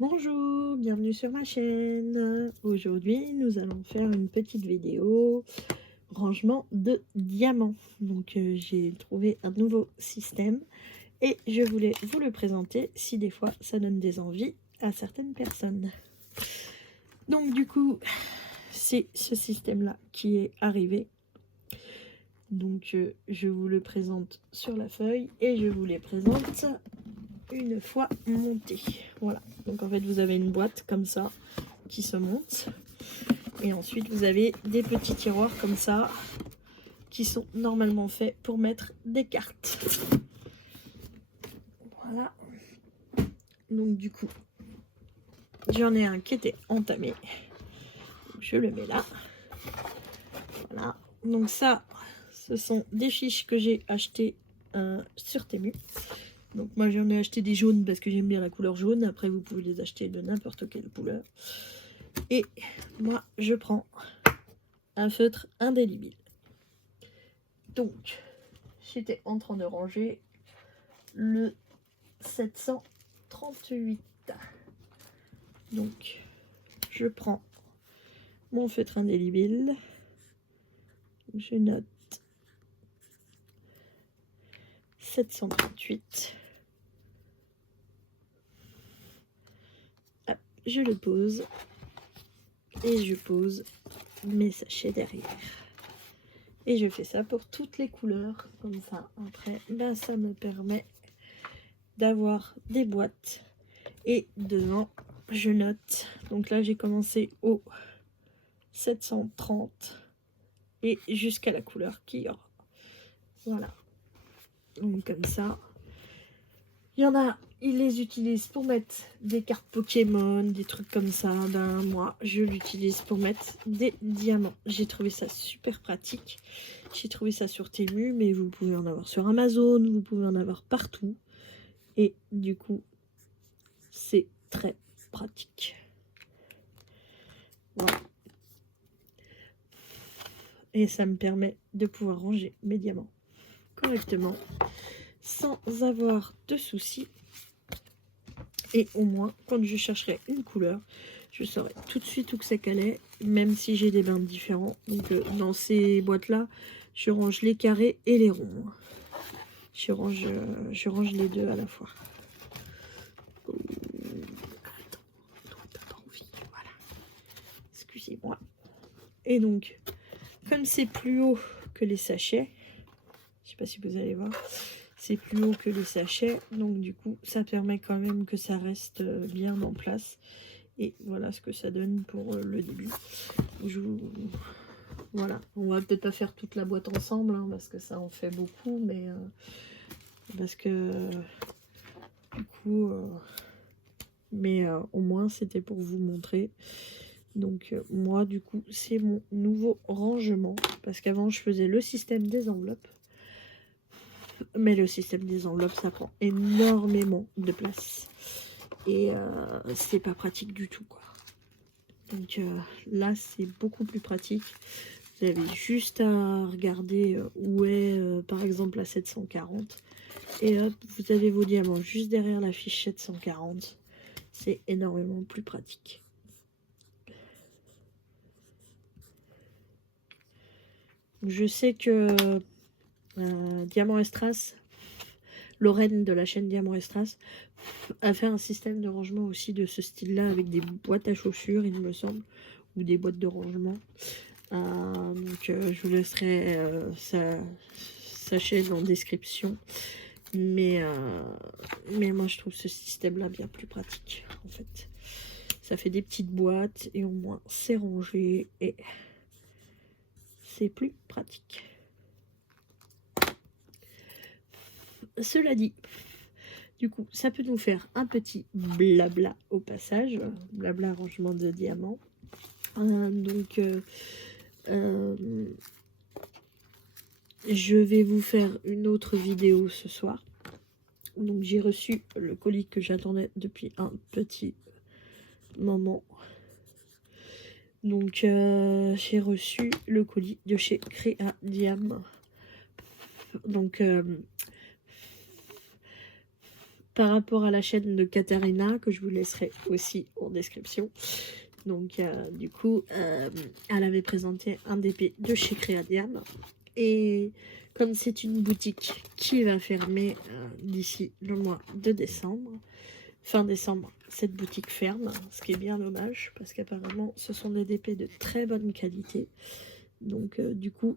Bonjour, bienvenue sur ma chaîne. Aujourd'hui, nous allons faire une petite vidéo rangement de diamants. Donc, j'ai trouvé un nouveau système et je voulais vous le présenter si des fois ça donne des envies à certaines personnes. Donc, du coup, c'est ce système-là qui est arrivé. Donc, je vous le présente sur la feuille et je vous les présente une fois monté. Voilà, donc en fait vous avez une boîte comme ça qui se monte et ensuite vous avez des petits tiroirs comme ça qui sont normalement faits pour mettre des cartes. Voilà, donc du coup j'en ai un qui était entamé, je le mets là. Voilà, donc ça ce sont des fiches que j'ai achetées sur Temu. Donc moi j'en ai acheté des jaunes parce que j'aime bien la couleur jaune. Après vous pouvez les acheter de n'importe quelle couleur. Et moi je prends un feutre indélébile. Donc j'étais en train de ranger le 738. Donc je prends mon feutre indélébile. Je note 738. Hop, je le pose. Et je pose mes sachets derrière. Et je fais ça pour toutes les couleurs. Comme ça, après, ben, ça me permet d'avoir des boîtes. Et devant, je note. Donc là, j'ai commencé au 730 et jusqu'à la couleur qu'il y aura. Voilà. Donc comme ça. Il y en a, ils les utilisent pour mettre des cartes Pokémon, des trucs comme ça. Ben moi, je l'utilise pour mettre des diamants. J'ai trouvé ça super pratique. J'ai trouvé ça sur Temu, mais vous pouvez en avoir sur Amazon, vous pouvez en avoir partout. Et du coup, c'est très pratique. Voilà. Et ça me permet de pouvoir ranger mes diamants correctement sans avoir de soucis. Et au moins, quand je chercherai une couleur, je saurai tout de suite où que ça calait, même si j'ai des bains différents. Donc dans ces boîtes-là, je range les carrés et les ronds. Je range les deux à la fois. Voilà. Excusez-moi. Et donc, comme c'est plus haut que les sachets, je sais pas si vous allez voir, c'est plus haut que les sachets, donc du coup ça permet quand même que ça reste bien en place. Et voilà ce que ça donne pour le début. Voilà, on va peut-être pas faire toute la boîte ensemble hein, parce que ça en fait beaucoup, mais parce que du coup au moins c'était pour vous montrer. Donc moi du coup c'est mon nouveau rangement parce qu'avant je faisais le système des enveloppes. Mais le système des enveloppes, ça prend énormément de place. Et c'est pas pratique du tout, quoi. Donc là, c'est beaucoup plus pratique. Vous avez juste à regarder où est, par exemple, la 740. Et hop, vous avez vos diamants juste derrière la fiche 740. C'est énormément plus pratique. Je sais que Diamant Estras, Lorraine de la chaîne Diamant Estras, a fait un système de rangement aussi de ce style-là avec des boîtes à chaussures, il me semble, ou des boîtes de rangement. Donc je vous laisserai sa chaîne en description. Mais moi je trouve ce système-là bien plus pratique en fait. Ça fait des petites boîtes et au moins c'est rangé et c'est plus pratique. Cela dit, du coup, ça peut nous faire un petit blabla au passage, blabla rangement de diamants. Donc, je vais vous faire une autre vidéo ce soir. Donc, j'ai reçu le colis que j'attendais depuis un petit moment. Donc, j'ai reçu le colis de chez Créa Diam. Donc, par rapport à la chaîne de Katharina, que je vous laisserai aussi en description. Donc du coup, elle avait présenté un DP de chez Créadiam. Et comme c'est une boutique qui va fermer d'ici le mois de décembre, fin décembre, cette boutique ferme, ce qui est bien dommage, parce qu'apparemment, ce sont des DP de très bonne qualité. Donc du coup,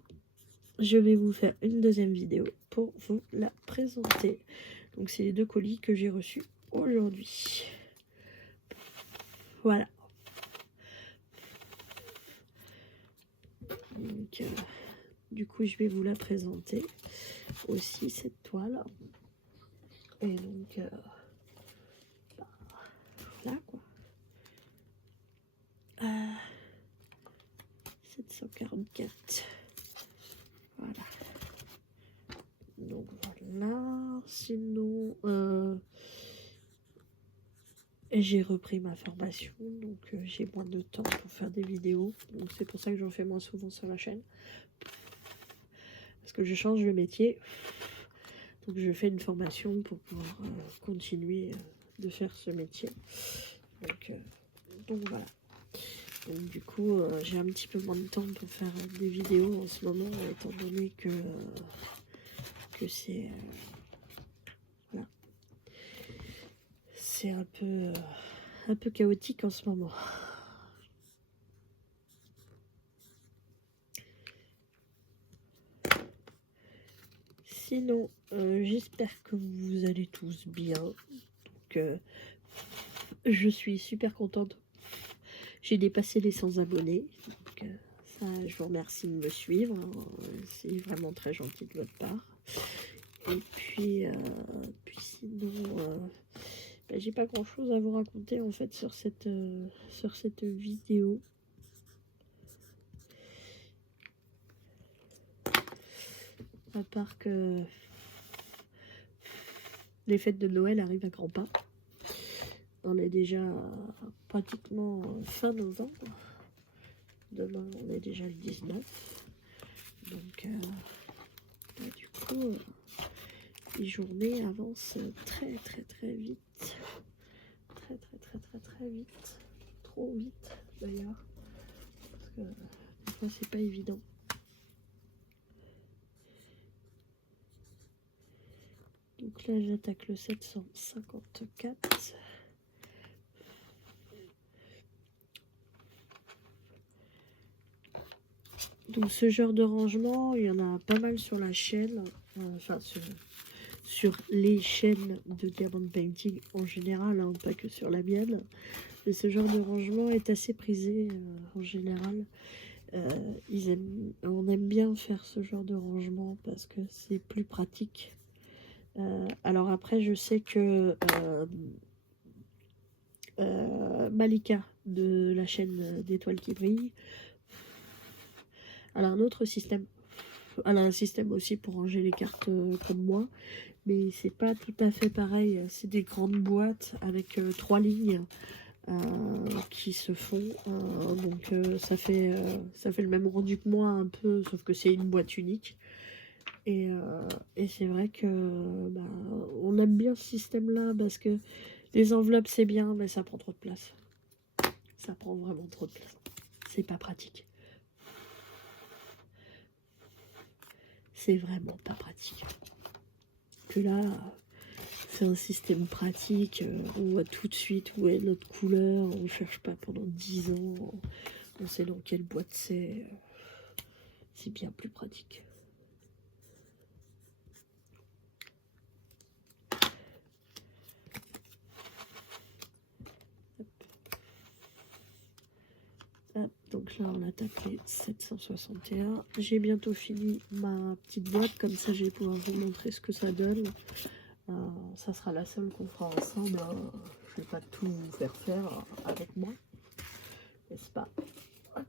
je vais vous faire une deuxième vidéo pour vous la présenter. Donc c'est les 2 colis que j'ai reçus aujourd'hui. Voilà. Donc, du coup, je vais vous la présenter aussi, cette toile. Et donc, voilà quoi. 744. Voilà. Donc voilà. Sinon, j'ai repris ma formation, donc j'ai moins de temps pour faire des vidéos. Donc c'est pour ça que j'en fais moins souvent sur la chaîne. Parce que je change de métier. Donc je fais une formation pour pouvoir continuer de faire ce métier. Donc voilà. Donc du coup j'ai un petit peu moins de temps pour faire des vidéos en ce moment, étant donné que c'est voilà, c'est un peu chaotique en ce moment. Sinon, j'espère que vous allez tous bien. Donc, je suis super contente. J'ai dépassé les 100 abonnés. Donc, ça, je vous remercie de me suivre. C'est vraiment très gentil de votre part. Et puis sinon, j'ai pas grand chose à vous raconter en fait sur cette vidéo. À part que les fêtes de Noël arrivent à grands pas. On est déjà pratiquement fin novembre. Demain, on est déjà le 19. Donc, du coup, les journées avancent très vite. Très vite. Trop vite, d'ailleurs. Parce que des fois, c'est pas évident. Donc là, j'attaque le 754. Donc ce genre de rangement, il y en a pas mal sur la chaîne, enfin sur les chaînes de Diamond Painting en général, hein, pas que sur la mienne. Mais ce genre de rangement est assez prisé en général. On aime bien faire ce genre de rangement parce que c'est plus pratique. Alors après, je sais que Malika de la chaîne d'Étoiles qui brillent, elle a un autre système. Elle a un système aussi pour ranger les cartes comme moi, mais c'est pas tout à fait pareil. C'est des grandes boîtes avec 3 lignes qui se font. Donc ça fait le même rendu que moi un peu, sauf que c'est une boîte unique. Et c'est vrai que on aime bien ce système-là parce que les enveloppes c'est bien, mais ça prend trop de place. Ça prend vraiment trop de place. C'est pas pratique. C'est vraiment pas pratique. Que là, c'est un système pratique. On voit tout de suite où est notre couleur. On ne cherche pas pendant 10 ans. On sait dans quelle boîte c'est. C'est bien plus pratique. Donc là, on attaque les 761. J'ai bientôt fini ma petite boîte. Comme ça, je vais pouvoir vous montrer ce que ça donne. Ça sera la seule qu'on fera ensemble. Je ne vais pas tout vous faire avec moi. N'est-ce pas? Hop,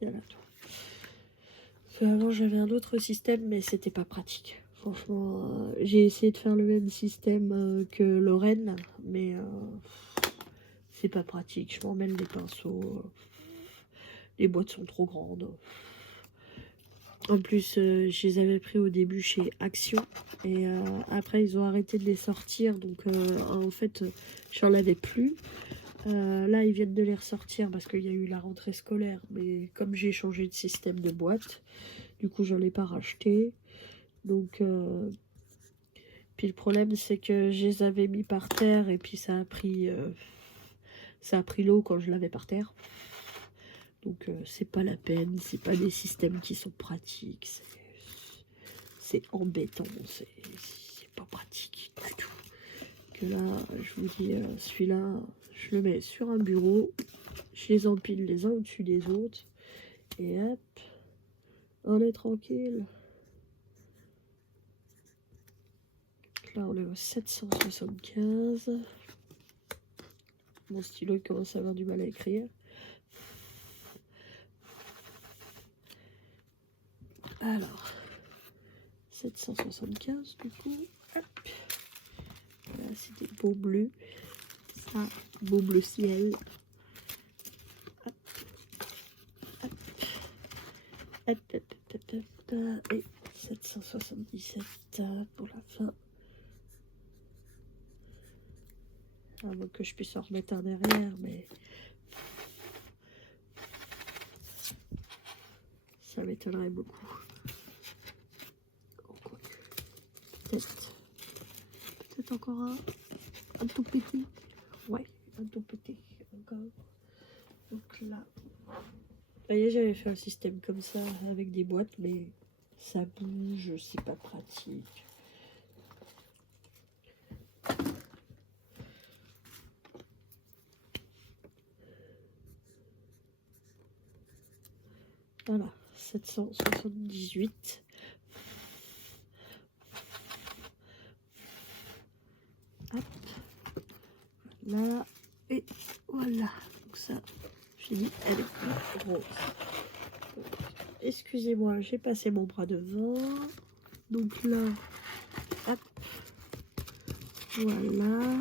il y a là tout. Parce qu'avant, j'avais un autre système, mais c'était pas pratique. Franchement, j'ai essayé de faire le même système que Lorraine, mais c'est pas pratique. Je m'emmêle les pinceaux. Les boîtes sont trop grandes. En plus, je les avais pris au début chez Action. Et après, ils ont arrêté de les sortir. Donc, en fait, j'en avais plus. Là, ils viennent de les ressortir parce qu'il y a eu la rentrée scolaire. Mais comme j'ai changé de système de boîte, du coup, j'en ai pas racheté. Donc, puis le problème, c'est que je les avais mis par terre et puis ça a pris l'eau quand je l'avais par terre. Donc, c'est pas la peine. C'est pas des systèmes qui sont pratiques. C'est embêtant. C'est pas pratique du tout. Que là, je vous dis, celui-là, je le mets sur un bureau. Je les empile les uns au-dessus des autres. Et hop, on est tranquille. Là, on est au 775. Mon stylo, il commence à avoir du mal à écrire. Alors, 775 du coup. Hop. Là, c'est des beaux bleus. Ça, beau bleu ciel. Hop. Hop. Hop, hop, hop, hop, hop. Et 777 pour la fin. Avant que je puisse en remettre un derrière, mais ça m'étonnerait beaucoup. Oh, peut-être encore un tout petit. Ouais, un tout petit encore. Donc là, vous voyez, j'avais fait un système comme ça avec des boîtes, mais ça bouge, c'est pas pratique. Voilà, 778. Hop, là, et voilà. Donc ça, j'ai dit, elle est plus rose. Excusez-moi, j'ai passé mon bras devant. Donc là, hop, voilà.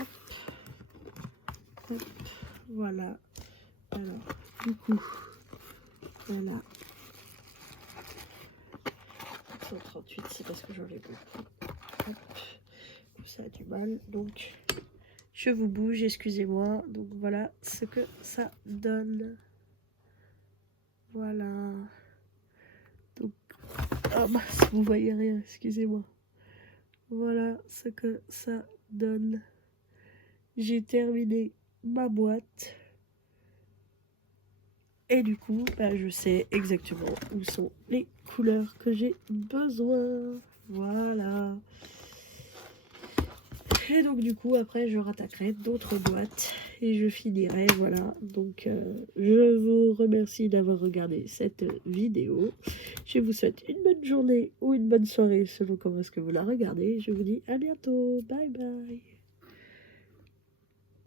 Hop, hop, voilà. Alors, du coup, voilà. 138, c'est parce que j'en ai beaucoup. Hop, ça a du mal. Donc, je vous bouge, excusez-moi. Donc, voilà ce que ça donne. Voilà. Donc, ah mince, vous voyez rien, excusez-moi. Voilà ce que ça donne. J'ai terminé ma boîte. Et du coup, bah, je sais exactement où sont les couleurs que j'ai besoin. Voilà. Et donc du coup, après, je rattaquerai d'autres boîtes et je finirai. Voilà. Donc, je vous remercie d'avoir regardé cette vidéo. Je vous souhaite une bonne journée ou une bonne soirée selon comment est-ce que vous la regardez. Je vous dis à bientôt. Bye bye.